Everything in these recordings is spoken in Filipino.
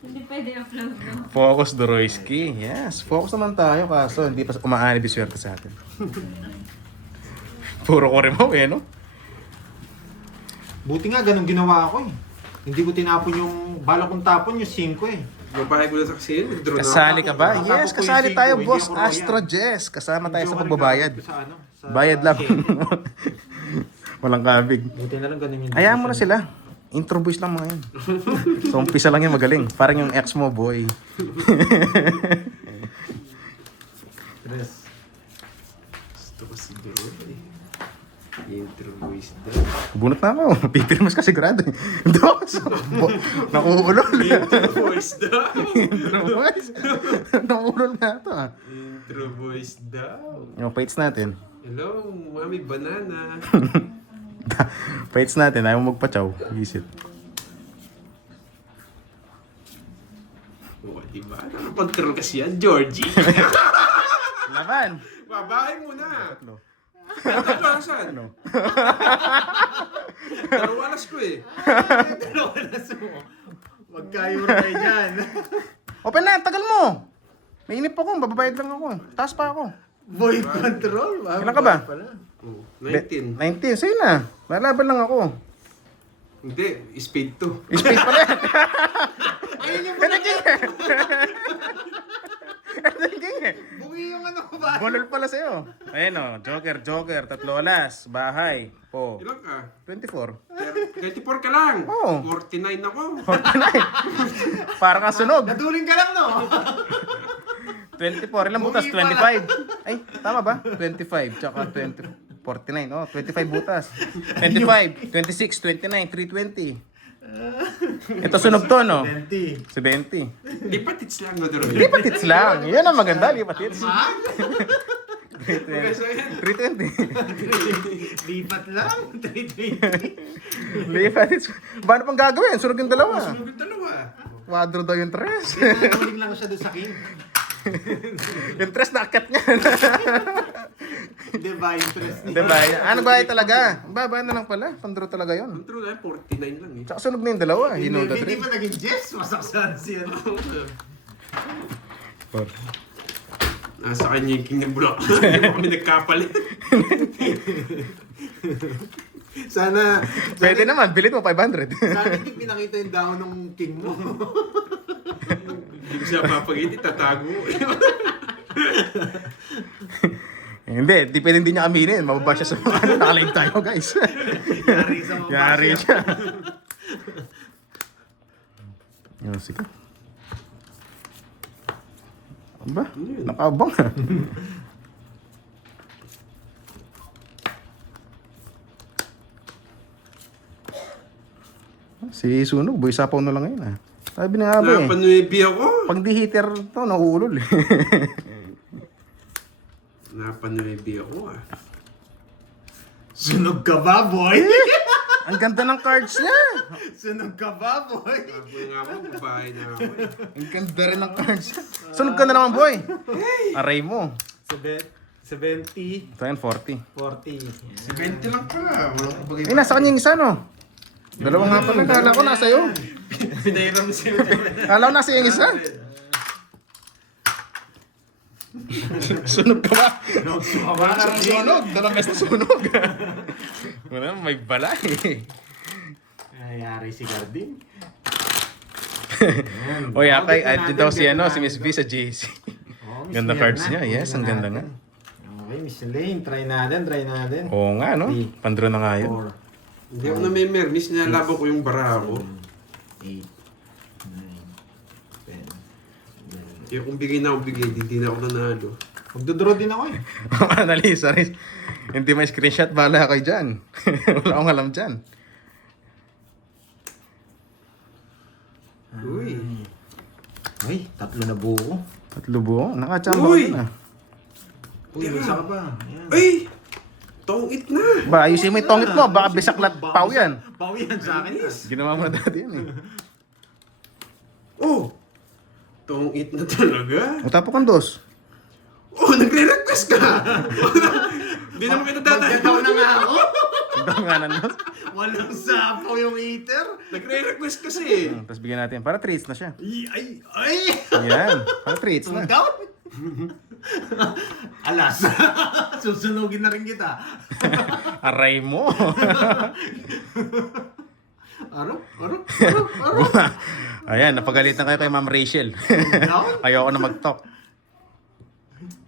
Hindi pwede upload no? Focus Doroyski. Yes, focus naman tayo kaso hindi pa umaanib yung swerte sa atin. Puro ko rin mo eh, no? Buti nga, ganun ginawa ko eh. Hindi ko tinapon yung, bala kong tapon yung 5 eh. Babae ko na sa kasi yun. Kasali ka ba? Nakatapos Yes, ko kasali yung tayo, singko, boss. hindi ako royal. Astro Jess. Kasama tayo sa Medyo pagbabayad. sa ano, sa Bayad lang. singko. Walang kabig. Buti na lang ganun yung Hayaan mo na sila. Intro boys lang mga yun. So, umpisa lang yung magaling. Parang yung ex mo, boy. Tres. Gusto ko si Doroy. Intro voice daw. Bunot na ako. Pipirmas ka sigurado. Dos. Nauulol. Intro voice daw. Intro boys. Nauulol nga ito ah. Intro voice daw. Yung pates natin. Hello, Mami Banana. Pates natin. Ayaw mo magpachaw. Visit. O, diba? Nakakontrol kasi yan, Georgie. Laban. Babae mo na. Tatlo. Tatlo, saan? Ano? Dalawa alas ko eh. Dalawa na sumo. Magkayuro kayo dyan. Open na. Tagal mo. May inip ako. Bababayad lang ako. Taas pa ako. Boy control. Ilan ka ba? Oh, 19. 19. Sige na. Lalaban lang ako. Hindi, speed to. Space pa rin. Ayun yung bugi yung ano ko ba? Bonol pala sa'yo. Ayun o. Joker. Tatlo alas. Bahay. Po. Ilan ka? 24. 24 ka lang. Oo. 49 ako. 49. Parang kang sunog. Naduling ka lang no? 24. Ilang butas? Bugi pala. 25. Ay, tama ba? 25. Tsaka 20. 49. Oh, 25 butas. 25. 26. 29. 320. Ito sunog to, no? 20. 70. Lipatits lang, no, Doroy? Lipatits lang. Yan ang maganda, lipatits. Ha? 320. Lipat lang. 320. Lipatits. Paano pang gagawin? Sunog yung dalawa. Sunog yung dalawa. Quadro daw yung tres. Naduling lang siya doon sa king. Yung tres naakyat niya. Diba yung tres niya? Diba? Ano ba talaga? Baba na lang pala. Pandro talaga yun. Ang true na, 49 lang eh. Tsaka sunog na yung dalawa. Hino the Hindi three. pa naging Jess. Masaksan siya. Nasa kanya yung king ng block. Hindi mo kami nagkapalit. Sana, Pwede naman. Bilit mo 500. sana hindi pinakita yung dahon ng king mo. Hindi ko siya papagiti, tatago. Hindi. Di pwede hindi niya aminin. Mababa siya sa ano. Nakalive tayo guys. Yari sa mga Yari basya. siya. Yun, sige. Aba? Nakaabang ha. Si Sunog, boy sapaw na lang ngayon ah. Sabi na nga ba eh. Napanuebi ako. Pag di heater to, nauulol eh. Napanuebi ako ah. Sunog ka ba, boy? Ang ganda ng cards niya. Sunog ka ba, boy? Baboy nga ako, babae na ako eh. Ang ganda rin ng cards niya. Sunog ka na naman boy. Aray mo. 70, Ito yan, 40. 40. Si 20 lang pala. Walang kapag Eh, nasa kanya yung isa no? Dalawa nga pala. Kala ko nasa iyo. pinairam siya. Kala ko nasa yung isa. Sunog ka ba? Wala ka sunog. Dalawang beses na sunog. Wala, may bala eh. Nangyari si Garding. Oy, akay, add daw si ano, si Miss V sa JC. Oh, Miss Ganda Lane cards na. niya. Yes, ang ganda nga. Okay, Miss Lane. Try natin. Oo nga, no? Pandro na nga yun. 4, Hindi ako namimermis, nilalaban ko yung bara ko. 8, 9, 10, 11. Kaya kung bigay na ako bigay, hindi na ako nanalo. Magdodraw din ako eh. Analisa rin. Hindi may screenshot, bala kayo dyan. Wala akong alam dyan. Uy. Uy, 3 na buo. Tatlo buo. Nakachamba Uy! ka na. Uy, isa ka pa. Ayan. Ay! Tongit na! Ba, ayusin mo yung tongit mo. Baka bisaklat pau yan. Pau yan sa akin. Ginawa mo na dati yan eh. Oh! Tongit na talaga. Utapo kang dos. Oh, nagre-request ka! Hindi naman kita Magdadaw na tatay. nga ako. Dagdag nga ng dos. Walang sapaw yung eater. Nagre-request kasi. Tapos bigyan natin. Para treats na siya. Ay! Yan. Para treats na. Down? Alas. Susunugin na rin kita. Aray mo. Aro? Ayan, napagalitan kayo kay Ma'am Rachel. Down? Ayoko na mag-talk.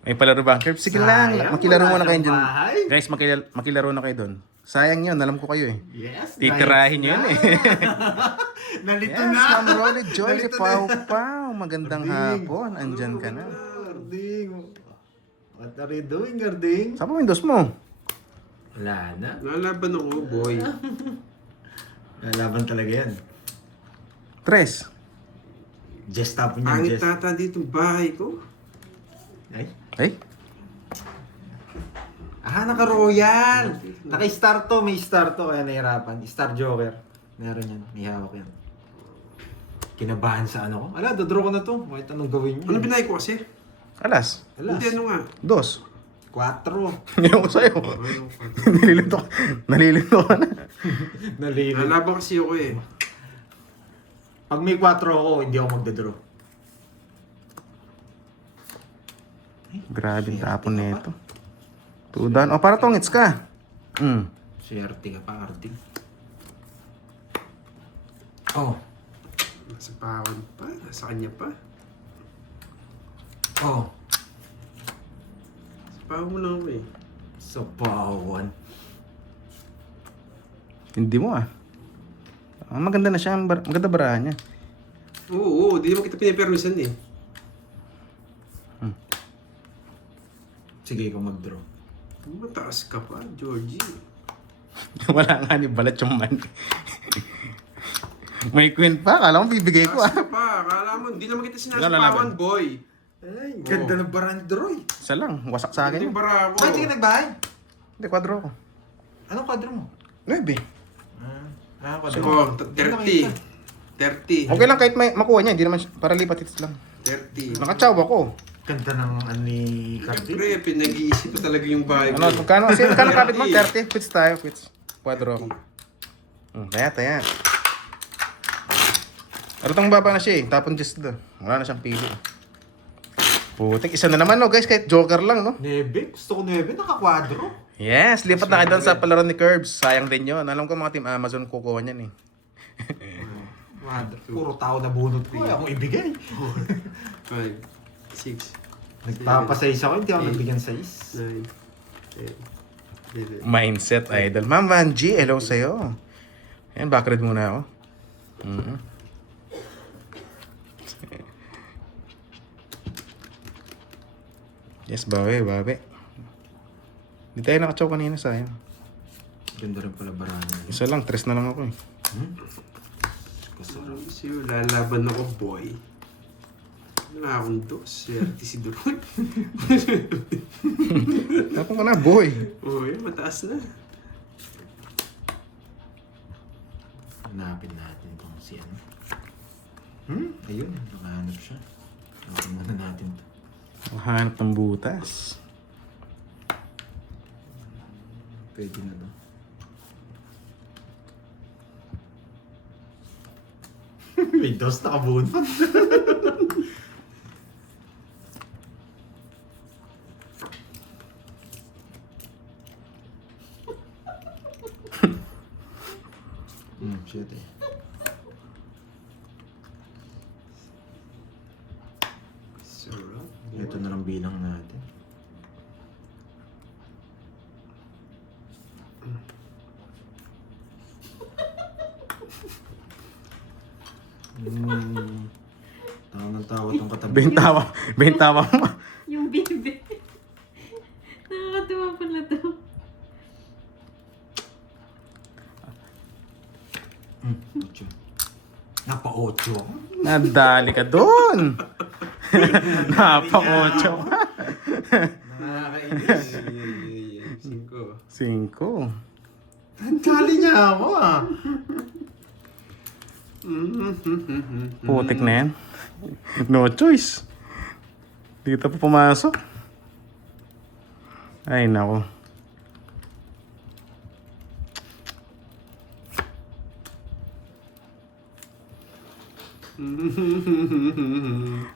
May palaro ba? Curb, sige lang. Sayang, Makilaro wala muna kayo siyang dyan. bahay. Guys, makilaro na kayo doon. Sayang yun, alam ko kayo eh. Yes. Titirahin nyo yun eh. Nalito Yes, na. Ma'am Rolly Joy, Nalito na. Pau-Pau. Magandang hapon. Andyan ka na. Garding. What are you doing, Garding? Saan pa Windows mo? Wala na. Lalaban ako, boy. Lalaban talaga yan. Tres. Just tapon yung Pangit Just. tata dito bahay ko. Ay. Ay, Naka-royal. Naka-star to. May star to. Kaya nahirapan. Star Joker. Meron yan. May hawak yan. Kinabahan sa ano ko. Ala, dodraw ko na to. Kahit anong gawin niyo. Ano binay ko kasi? alas. Alas. Hindi, ano nga. Dos. 4. Ngayon ko sa'yo. Ayun, Nalilito. Nalilito ka na. Nalilin. lalaban kasi ako eh. Pag may 4 ako, hindi ako magdodraw. Grabe yung tapon na ito. Tudan. O, para tongits ka. Swerte ka pa, Arting. Oh. Nasa pawan pa. Nasa kanya pa. Oh. Sa pawan mo lang ako eh. Sa pawan. Hindi mo ah. Maganda na siya. Maganda barahan niya. Oo, di naman kita pinipermisan eh. Sige, ikaw mag-draw. Mataas ka pa, Georgie. Wala nga ni balat yung man. May queen pa. Kala mo bibigay ko Mataas ah. ka pa. Akala mo, hindi naman kita Wala sinasapawan, lalaban. boy. Ay, ganda ng bara ni Droy. Isa lang. Wasak sa Hindi akin. bara ako. Ay, hindi ka nagbahay. Hindi, kwadro ko. Anong kwadro mo? 9. Kwadro. Oh, 30. 30. Okay lang kahit may makuha niya. Hindi naman para lipat hits lang. 30. Nakatsaw ako. Ganda ng ani Cardi. Siyempre, pinag-iisip ko talaga yung bahay ko. Ano, magkano? Kasi magkano kapit mo? 30. Quits tayo. Quits. Kwadro ako. Taya. Aratang baba na siya eh. Tapon just doon. Wala na siyang pili. Putik. Isa na naman no guys. Kahit joker lang no. Nebe? Gusto ko nebe. Naka-kwadro. Yes. Lipat na kayo doon sa palaro ni Curbs. Sayang din yun. Alam ko mga team Amazon kukuha niyan eh. Kwadro. Puro tao na bunot ko. Ay, akong ibigay. 5, 6, Nagpapasize ako. Hindi ako nabigyan size. 9, 10, 11. Mindset idol. Ma'am Van G, hello sa'yo. Ayan, backread muna ako. Yes, bawi. Hindi tayo nakachaw kanina, sayang. Ganda rin pala barahan niya. Isa lang, 3 na lang ako eh. Kasarap. Sa'yo, lalaban ako, boy. Wala akong dos. Swerte si Duroy. Tapos ka na, boy. Uy, mataas na. Hanapin natin kung si ano. Ayun, nakahanap siya. Hanapin muna natin to. Hanap ng butas. Pwede na to. May dos nakabunot. Shit eh. Sarap. Ito na lang bilang natin. Tawa ng tawa tong katabi. Bentawa mo. Yung bibe. Nakakatuwa pala to. Ocho. Napa-8 ako. Nadali ka doon. Napakotso. Nakakainis. 5. 5. Dali niya ako ah. Putik na yan. No choice. Dito pa pumasok. Ay, nako.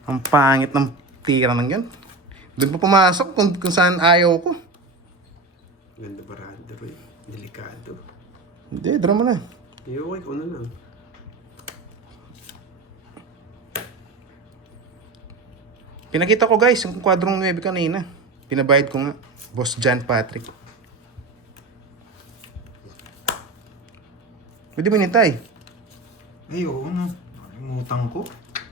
Ang pangit ng tira ng yun. Doon pa pumasok kung saan ayaw ko. Ganda baranda bro. Delikado. Hindi, draw mo na. Ayoko, ikaw na lang. Pinakita ko guys, yung kwadrong 9 kanina. Pinabayad ko nga. Boss John Patrick. Pwede mo nitay. Ay, oo, no. Nakalimutan ko.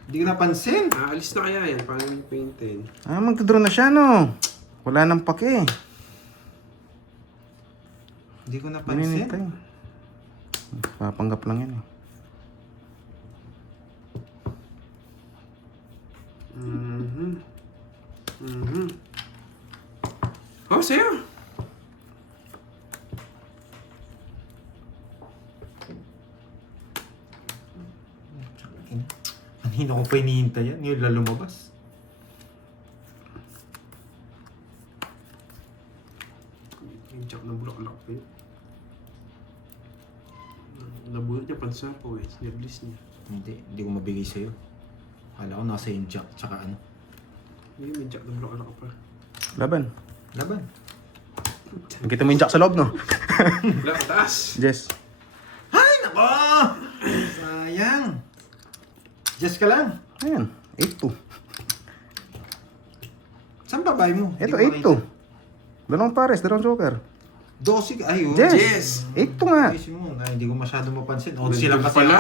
Hindi ko napansin. Aalis na kaya yan. Paano yung paintin? Magdodraw na siya no. Wala nang pake. Hindi ko napansin. Paninitay. Papanggap lang yan eh. Oh, sa'yo! Kanina ko pa hinihintay yan. Ngayon lang lumabas. Yung jack ng bulaklak pa yun. Nabunot niya pansa ko eh. Sinablis niya. Hindi ko mabigay sa'yo. Kala ko nasa yung jack, tsaka ano. Hindi, may jack ng bulaklak pa. Laban. Laban. Nakita mo yung jack sa loob no? Wala, taas! Jess. Ay, nako! Sayang. Just ka lang. Ayan. 8-2. Saan babae mo? Ito, Hindi ko 8-2. Dalawang pares, dalawang joker. makita. 12 ka. Ay, oh. Jess! 8-2 nga. Ayusin mo. Ay, hindi ko masyado mapansin. O, Nandun sila pa kasi. pala!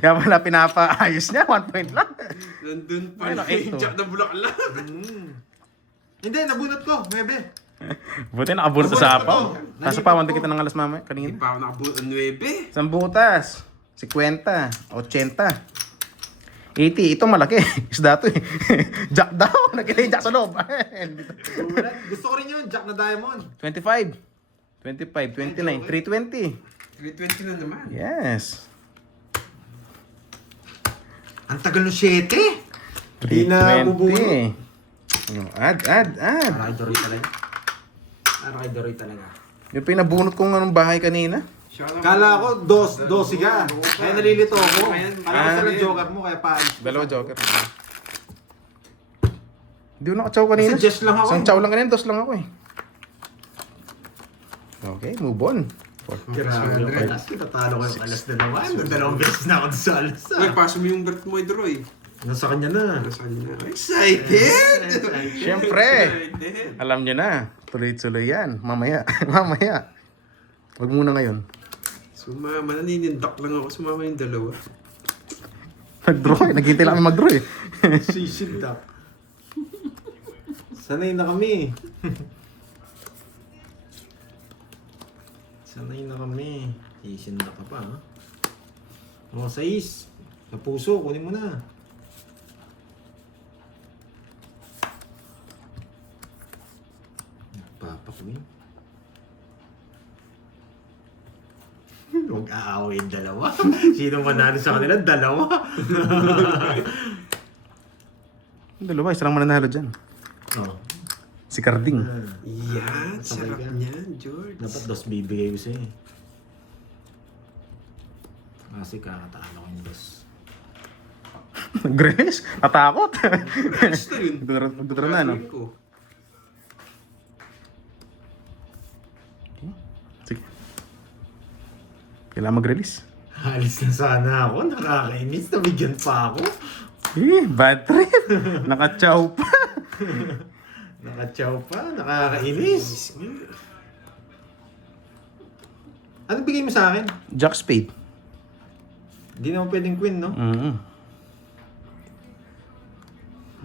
Kaya pala pinapaayos niya, 1 point lang. Nandun pa Ano, yung ito? jack ng bulaklak. Hindi, nabunot ko. Bebe. Buti nakabunot sa Nabunot sapaw. ko to. Nasa pawan din kita ng alas mamaya, Hindi kanina. pa ako nakabunot ng 9. Isang butas. 50. 80. 80. Ito malaki. Isda to eh. Jack daw. Nakita yung jack sa loob. Gusto ko rin yun. Jack na diamond. 25. 25. 29. 320. 320 na naman. Yes. Ang tagal ng 7. Hindi na 320. bubunot. Add. Para kay Dory talaga. Para kay Dory talaga. Yung pinabunot kong anong bahay kanina. Kala ko, 12 ka. Kaya nalilito ako. Kala ko sa Ah. joker mo, kaya paayos. Dalawa joker. Hindi ko nakachaw kanina. Kasi just lang ako Isang eh. chow lang kanina, dos lang ako eh. Okay, move on. Grabe. Tapos tatalo ko yung alas na naman. Dalawang beses na ako sa alas. Uy, paso mo yung bet mo, Droy. Nasa kanya na. Nasaan na? Excited! Siyempre, Excited! alam niyo na. Tuloy-tuloy yan. Mamaya. Mamaya. Huwag muna ngayon. Sumama, naninindak lang ako. Sumama yung dalawa. Nag-draw eh. Naghintay lang kami mag-draw eh. Sisid up. Sanay na kami. Sanay na kami. Sisid na ka pa, ha? O, 6. Sa puso, kunin mo na. Papakuin. Huwag aaway yung dalawa. Sino manalo sa kanila? Dalawa. Yung dalawa, isa lang mananalo dyan. Oh. Si Carding. Yan, Sabay sarap ka. niyan, George. Dapat 2 bibigay ko sa'yo. Kasi kakatalo ko yung 2. Nag-release. Natakot. Ayos na yun. Magdoddraw na, no? Gagawin ko. Sige. Kailangan mag-release. Alis na sana ako. Nakakainis. Nabigyan pa ako. Bad trip. Nakachaw pa. Nakachaw pa. Nakakainis. Ano bigay mo sa akin? Jack Spade. Hindi naman pwedeng queen, no?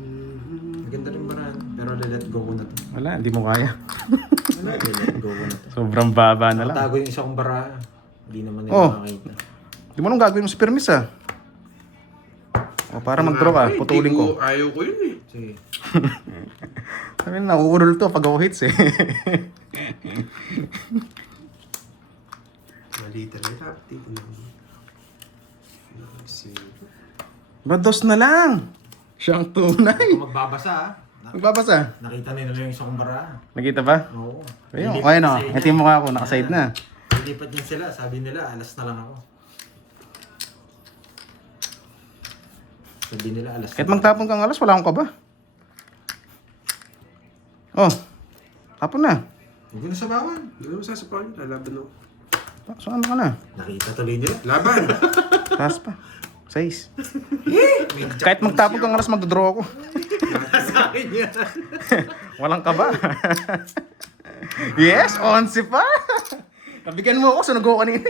Maganda rin baraan. Pero let go ko na to. Wala, hindi mo kaya. Wala, let go ko na to. Sobrang baba na lang. Nakatago yung isa kong bara. Hindi naman nila Oh. makakita. Di mo nung gagawin mo si Permis ah. O, para mag-draw ka, Ay, putulin di ko. Ayaw ko yun eh. Sige. Sabi na, nauurol to pag ako hits eh. Mali talaga. Dito na. Bados na lang. Siyang tunay. Kung magbabasa, ha? Magbabasa. Nakita nila yung isa kong bara. Nakita ba? Oo. Ayun, Lilipat ayun o. sa inyo. Ito yung mukha ko, nakaside na. Lilipat niyan sila. Sabi nila, alas na lang ako. Sabi nila alas. Kahit magtapon kang alas, wala akong kaba. Oh, tapon na. Huwag mo na sabawan. Hindi mo sasapawan. Lalaban ako. Saan ka na? Nakita tuloy nila. Laban! Taas pa. 6. May jack Kahit magtapon kang alas, magdodraw ako. Sa akin yan. Walang kaba. Yes, 11 pa. Nabigyan mo ako, sunog ako kanina.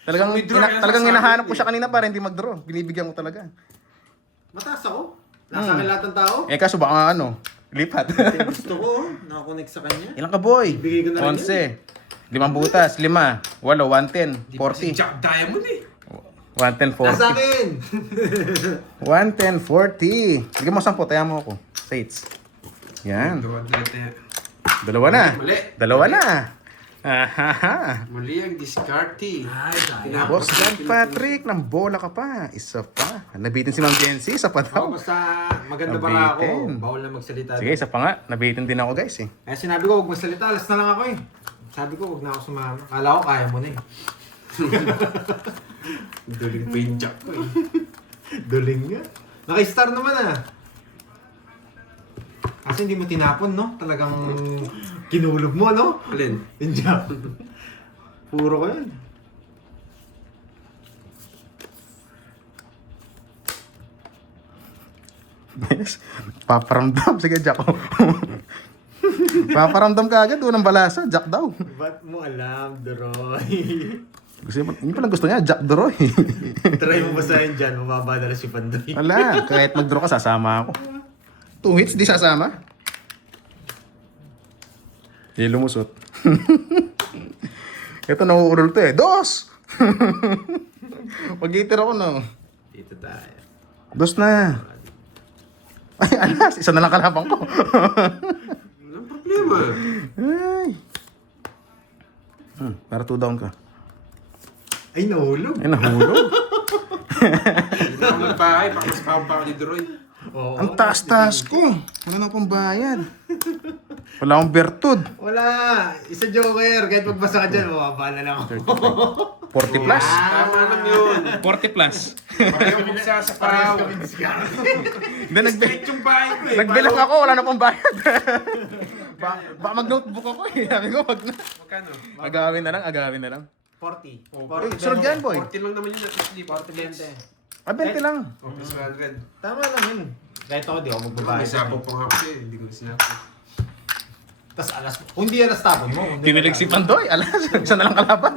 Talagang, talagang hinahanap ko siya kanina para hindi mag-draw. Binibigyan ko talaga. Mataas ako. Nasa akin lahat ng tao. Eh kaso baka lipat. Gusto ko, nakakonect sa kanya. Ilang ka boy? Ibigay ko na rin 11. 5 butas, 5, 8, 110, Di ba si 40. Jack Diamond eh? 110, Nasa 40. akin! 110, 40. Bigyan mo 10, tayo mo ako. Sates. Yan. Dalawa na. Mali. Dalawa na. Ahaha. Mali ang discarding. Ay, Boss John Patrick, ng bola ka pa. Isa pa. Nabitin si Ma'am Jency, isa pa daw. Basta maganda para ako. Abitin. Bawal na magsalita. Sige, isa pa nga. Nabitin din ako guys eh. Kaya sinabi ko, huwag magsalita. Alas na lang ako eh. Sabi ko, huwag na ako sumama. Kala ko, kaya mo na eh. Duling pa yung Jack ko eh. Duling nga. Naka-star naman ah. Kasi hindi mo tinapon, no? Talagang kinulog mo, no? Alin? Hindi. Puro ko yun. Yes. Paparamdam. Sige, Jack. Paparamdam ka agad. Unang balasa. Jack daw. Ba't mo alam, Doroy? Yun pala gusto niya. Jack Doroy. Try mo basahin dyan. Mababa na si Pandoy. Wala. Kahit mag-draw ka, sasama ako. 2 hits, di sasama. Hindi lumusot. Ito, nauurol to eh. 2! Pag-itir ako, no? Dito tayo. 2 na. Ay, alas. Isa na lang kalabang ko. Walang problema. Ay. Para 2 down ka. Ay, nahulog. Ay, nahulog. Hindi na ako magbahay. Pakaspaw pa ako ni Droy. Oo, Ang taas-taas ko. Wala na akong bayad. Wala akong bertud. Wala. Isa joker. Kahit magbasa ka dyan, mababa na lang ako. 40 plus. Tama lang yun. 40 plus. Pareho magsasapaw. Then Straight yung bahay ko eh. nagbilang ako, wala na akong bayad. Baka mag-notebook ako eh. Sabi ko, wag na. Magkano? Agawin na lang, agawin na lang. 40. Sunod yan, boy. 40 lang naman yun. At least 40. 20 lang. Plus 100. Tama lang yun. Kahit ako, di ako May magbabayad. sapo pa nga ako eh. Hindi ko sinapo. Tapos alas, kung hindi alas tapon mo. Tinilig si Pandoy. Alas, isa na lang kalaban.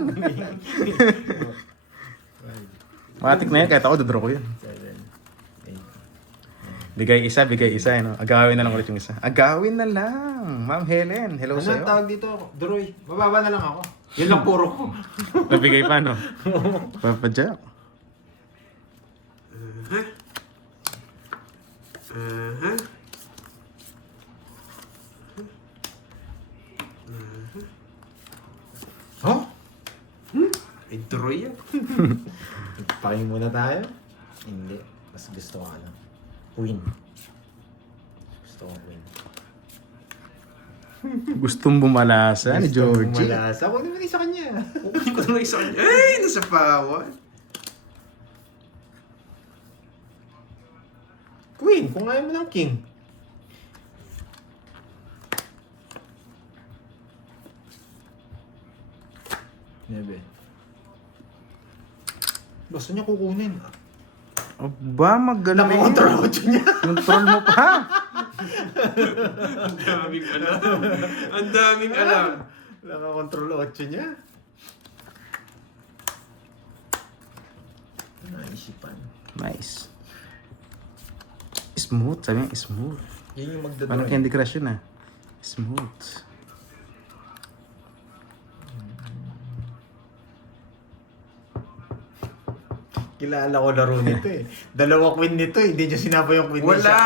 Matik na yan, kahit ako, dodraw ko yun. 7, 8. Bigay isa, no? Agawin na lang ulit yung isa. Agawin na lang. Ma'am Helen, hello Ano ang sa'yo. tawag dito? Doroy. Bababa na lang ako. Yun lang puro ko. Nabigay pa, no? Papadyak. Huh? Ay, Droy yan. Paking muna tayo? Hindi. Mas gusto ko ano. Queen. Gusto ko queen. Gustong bumalasa ni Georgie. Malasa. Huwag naman isa kanya. Kukunin ko na isa kanya. Ay, nasa pawan. Queen, kung ayaw mo ng king. Nebe. Gusto niya kukunin. Aba, magaling. Nakakontrol ko niya. Control mo pa. Ang daming alam. Ang daming alam. Nakakontrol 8 niya. Naisipan. Nice. Smooth, sabi niya, smooth. Yan yung magdadrow. Parang Candy Crush yun ah. Smooth. Kilala ko laro nito eh. Dalawa queen nito eh. Hindi niya sinabi yung queen Wala!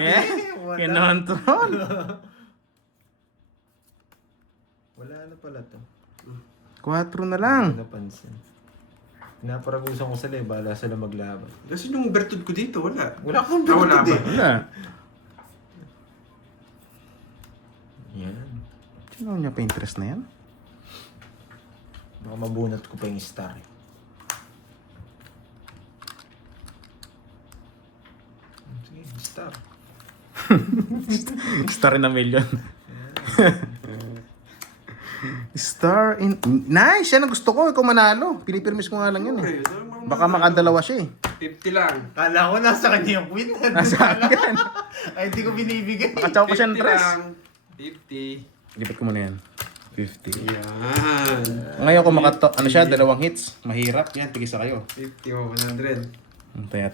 Eh, wala. kinontrol. Wala na pala to. 4 na lang. Hindi napansin. Pinaparagusan ko sila eh. Bahala sila maglaban. Nasaan yung bertud ko dito? Wala. Wala akong Wala bertud ba? eh. Wala. Yan. Sino niya pa interest na yan? Baka mabunot ko pa yung star eh. Sige, star. Star in a million. Star in... Nice! Yan ang gusto ko. Ikaw manalo. Pinipirmis ko nga lang yun eh. Baka makadalawa siya eh. 50 lang. Kala ko nasa kanya yung queen. Nasa akin. Ay, hindi ko binibigay. Nakatsaw ko siya ng 50 tres. lang. 50. Lipat ko muna yan. 50. Yan. Ngayon kung ano siya, dalawang hits. Mahirap. Yan, tigisa kayo. 50 o 100. Taya.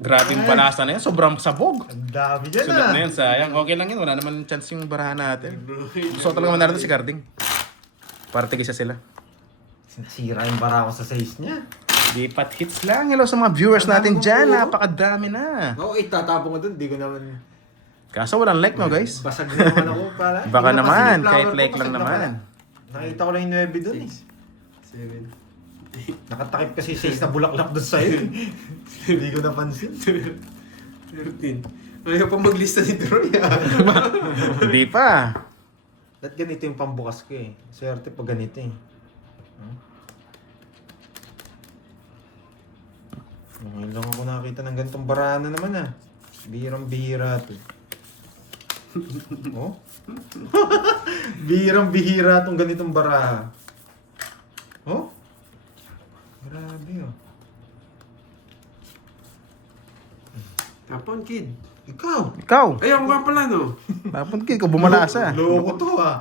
Grabe yung balasa na yan. Sobrang sabog. Ang dami dyan Sulat na yan, sayang. Okay lang yun. Wala naman chance yung barahan natin. Gusto ko talaga manalo si Carding. Para tigisa sila. Sinasira yung bara ko sa size niya. Lipat hits lang. Hello sa mga viewers natin dyan. Napakadami na. Oo, itatapon ko dun. Di ko naman... Kaso walang like no guys. Basag na naman ako para. Baka Hindi naman. kasi yung Kahit flower like ko, lang basag naman. Nakita ko lang yung 9 dun eh. 7. Nakatakip kasi 6 na bulaklak dun sa'yo. Hindi ko napansin. 13. Ayaw pa maglista ni Troy. Hindi pa. At ganito yung pambukas ko eh. Swerte pag ganito eh. Ngayon lang ako nakakita ng ganitong barahan na naman ah. Bihirang-bihira to. Oh? Bihirang-bihira tong ganitong baraha. Oh? Grabe oh. Tapon, kid. Ikaw! Ikaw. Ayaw nga pala, no? Tapon kid ko bumalasa. Loko to ah.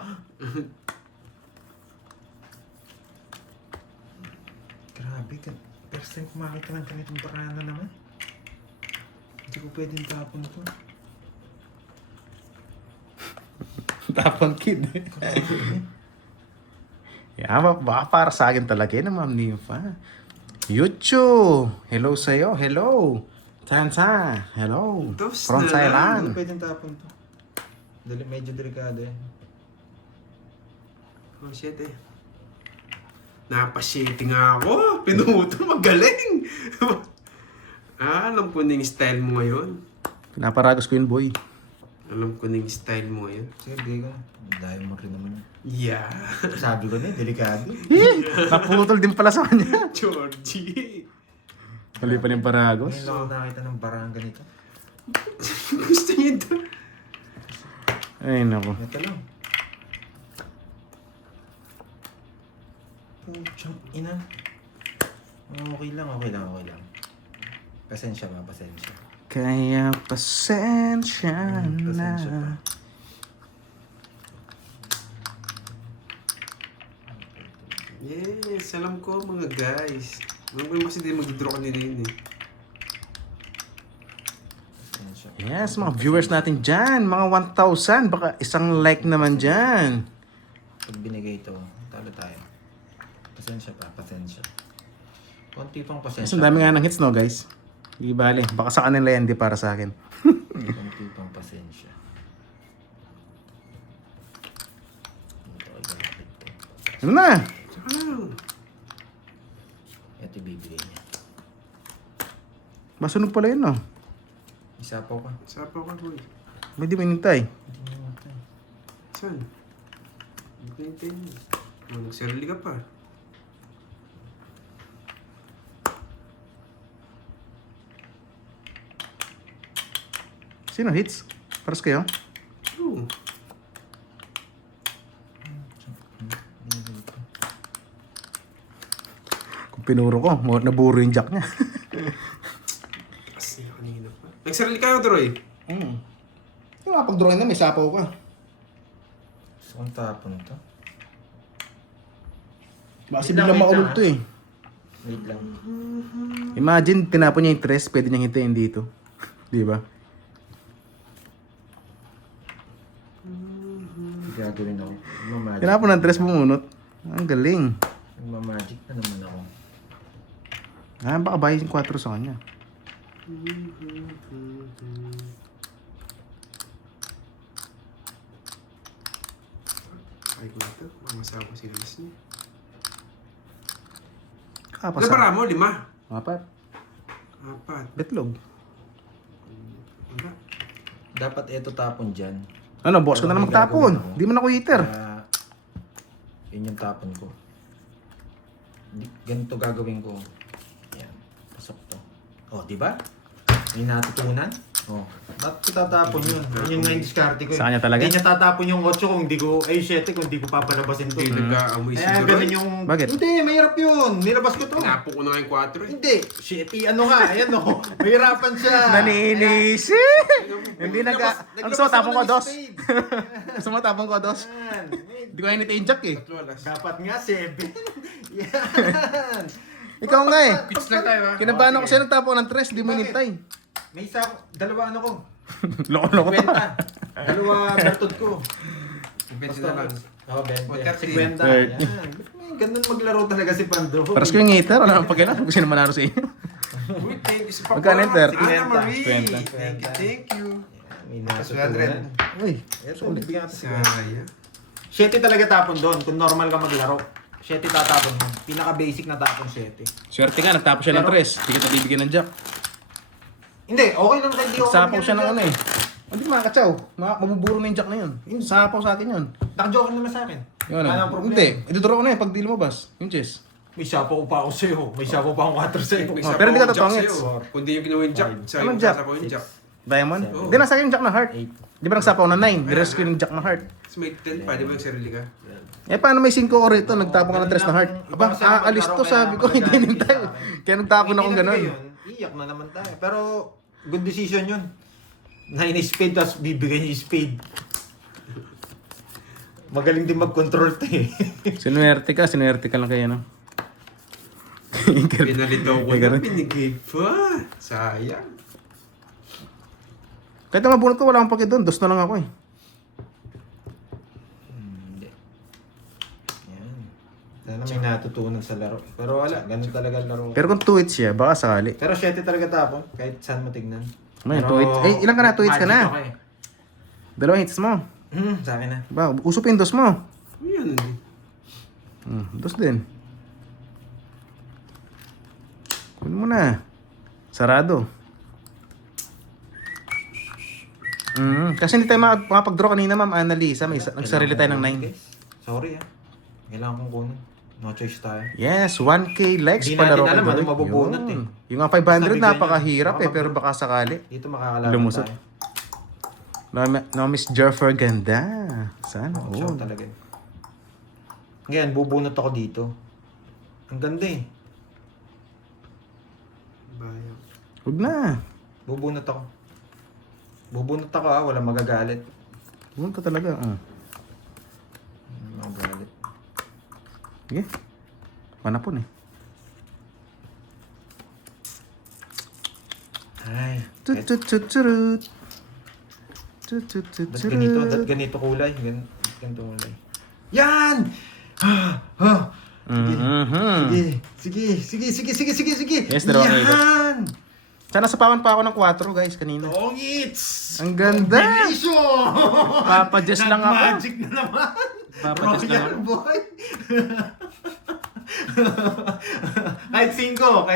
Grabe ka. First time kumakita ng ganitong baraha na naman. Hindi ko pwedeng tapon to. Tapon kid. Yeah, baka para sa akin talaga yun, Ma'am Nympha. Yuchu! Hello sa'yo. Hello. Tansa. Hello. Toast From na lang. Hindi Thailand. ko pwedeng tapon to. Medyo delikado yan. Oh, shit eh. Napashitty nga ako. Pinuto, magaling. Alam ko na yung style mo ngayon. Pinaparagos ko yun, boy. Alam ko na yung style mo ngayon. Sige, bigay ko na. Dahil mo rin naman yun. Yeah. Sabi ko na delikado. Naputol din pala sa kanya. Georgie. Mali pa yung paragos. Ngayon lang ako nakakita ng barang ganito. Gusto niya ito. Ay, nako. Ito lang. Puchang ina. Okay lang. Pasensya ba? Pasensya. Kaya pasensya na. Pasensya pa. Yes, alam ko mga guys. Alam ko kasi di mag-draw ka nila yun eh. Pasensya. Yes, mga viewers natin dyan. Mga 1,000. Baka isang like naman dyan. Pag binigay ito, talo tayo. Pasensya pa. Pasensya. Konti pang Yes, pasensya. ang dami nga ng hits, no, guys? Hindi bale. Baka sa kanila yan, di para sa akin. Konti pang pasensya. Ito ay galapit to. Ano na? Saka lang. Ito ibibigay niya. Masunog pala yun, no? Isapaw ka. Sapa ka, boy. May di minintay. Hindi niya matay. Saan? Hindi ko hintayin mo. Oh, nagsarili ka pa. Sino hits? Paras kayo? Oh. Kung pinuro ko, naburo yung jack niya. Kasi kanina pa. Nagsarili kayo, Troy. Yung kapag-drawing na, may sapaw ka. Gusto kong tapon to. Baka Wait lang, biglang wait maulog lang, to eh. Wait lang. Imagine, tinapon niya yung tres, pwede niyang hintayin dito. Di ba? Gagawin ako. Magmamagic. Tinapon ng tres, bumunot. Ang galing. Magmamagic na naman ako. Ah, baka bayin yung 4 sa kanya. Ay ko ito. Mamasawa ko si Liz niya. Kapasa. Ilan para mo? 5? 4. 4. Betlog. Wala. Dapat ito tapon dyan. Ano, boss ko na lang magtapon. Di man ako hitter. Kaya, yun yung tapon ko. Ganito gagawin ko. Yan. Pasok to. Oh, di ba? May natutunan? Oh. Ba't ko tatapon yun? Yun nga yung diskarte ko. Sa kanya talaga? Hindi niya tatapon yung 8 kung hindi ko, 7 kung hindi ko papalabasin to. Hindi nag-aamoy si Kaya Duroy. ganun yung... Bakit? Hindi, mahirap yun. Nilabas ko to. Tinapo ko na nga yung 4 eh. Hindi. Ano nga, ayan o. Mahirapan siya. Naninisi! Hindi nag... Naglabas Ang gusto mo, tapong ko, ako ng dos. spade. Gusto mo, tapong ko, dos. Yan. Hindi ko init yung jack eh. Tatlo alas. Dapat nga 7. Yan. Ikaw nga eh. Quits lang tayo ha. Kinabahan ako sa'yo nagtapo ng 3, di mo inintay. May isa, dalawa ano ko. Loko-loko to. Kwenta. Dalawa bertod ko. Bensin na lang. Oo, 20. 30. 50. Yan. Ganun maglaro talaga si Pando. Paras ko yung hater, wala nang pagkailan. Kung sino manaro sa inyo. Uy, thank you sa papa. Magkano yung 30? Ana Marie. 20. Thank you. May Mas natutunan. 100. Uy, Ito, bigyan ka sa Sayang. 7 talaga tapon doon. Kung normal ka maglaro. 7 tatapon mo. Pinaka-basic na tapon 7. swerte ka, nagtapo siya ng 3. Hindi kita bibigyan ng jack. Hindi, okay lang kahit di ako Sapaw bigyan siya ng ng ano eh. Hindi makakatsaw. Mabuburo na yung jack na yun. Yung sapaw sa akin yun. Naka-joker naman sa akin. Yun Wala ano. nang problema. Hindi, iduduro ko na yun pag di lumabas. Yung chess. May sapaw pa ako sa'yo. May sapaw pa akong 4 sa'yo. May Oh, sapaw pero hindi ka akong jack tatongits. sa'yo. Kung di yung ginawa yung jack, sa'yo Anong yung jack? sasapaw yung jack. Diamond? Oo. Hindi, nasa akin yung jack na heart. 8. Di ba nagsapaw na 9? Niresk ko yung jack na heart. Tapos may 10 pa, di ba yung sarili ka? Eh paano may 5 ko rito? Nagtapo ka ng 3 na heart. Aba, aalis to sabi ko. Hindi nintay. Kaya nagtapo na akong ganun. Iyak na naman tayo. Pero good decision yun. 9 spade tapos bibigay niya yung spade. Magaling din mag-control to eh. Sinuwerte ka lang kaya no? Pinalito ko May na, ganun. pinigay pa. Sayang. Kahit na mabunot ko, wala akong pake doon. Dos na lang ako eh. Hindi. Yan. Sana may natutunan sa laro. Pero wala, ganun talaga ang laro. Pero kung 2 hits siya, baka sakali. Pero 7 talaga tapon, kahit saan mo tignan. May Pero 2 hits. Eh, ilan ka na? 2 hits ka magic na. ako eh. 2 hits mo. Sa akin na. Ba, usupin dos mo. Yan. Dos din. Kunin mo na. Sarado. Kasi hindi tayo makapag-draw kanina, Ma'am Annalisa. May nagsarili tayo ng 9. Guys, sorry ah. Kailangan kong kunin. No choice tayo. Yes, 1K likes Hindi palaro natin alam ko. ano mabubunot Yun. eh. Yung nga 500 Basta bigyan napakahirap niya. eh, pero baka sakali. Dito makakalaban Lumusot. tayo. No, Miss Jeffer, ganda. Sana. Oh, siya talaga eh. Ngayon, bubunot ako dito. Ang ganda eh. Bayan. Huwag na. Bubunot ako. Bubunot ako ah, wala magagalit. Huwag ka talaga. Wala magagalit. Sige. Panapon eh. Ay, Tututututut. ba't ganito kulay? Ganito kulay. Yan! Sige. Yes, dalawa kayo. Yan! Sana sapawan pa ako ng 4 guys kanina. Tongits! Ang ganda! Combination! Papa-just lang ako. Magic na naman! Papa-just lang Royal ako. boy! kahit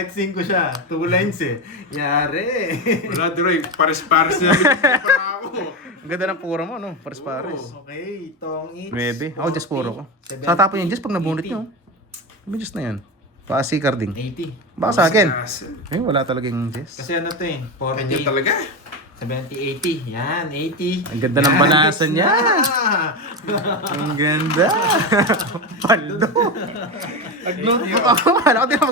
5 siya. 2 lines eh. Yari! Wala, Duroy. Pares-pares na para ako. Ang ganda ng puro mo, no? Pares-pares. Okay, tongits. 9. Ako just puro ko. 70, Sa tapon yung just pag nabunot nyo. Ano just na yan? Paasi carding. 80. Baka sa akin. Sasa. Eh, wala talagang just. Kasi ano to eh, 40. Kanya talaga. 70, 80. Yan, 80. Ang ganda ng banasan gets niya. na. Ang ganda. Paldo. Agno. Ako, wala ko din ako